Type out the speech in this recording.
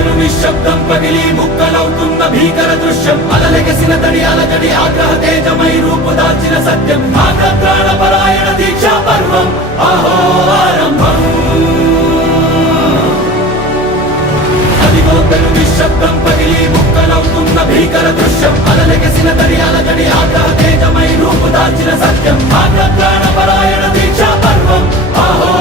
అదిగోతను నిశ్శబ్దం పగిలి ముక్కలవుతున్న భీకర దృశ్యం అలలెగసిన తడి అలజడి ఆగ్రహ తేజమై రూపుదాల్చిన సత్యం ఆగ్రహ దీక్షా పర్వం ఆహో ఆరంభం అదిగోతను నిశ్శబ్దం పగిలి ముక్కలవుతున్న భీకర దృశ్యం అలలెగసిన తడి అలజడి ఆగ్రహ తేజమై రూపుదాల్చిన సత్యం ఆగ్రహ దీక్షా పర్వం ఆహో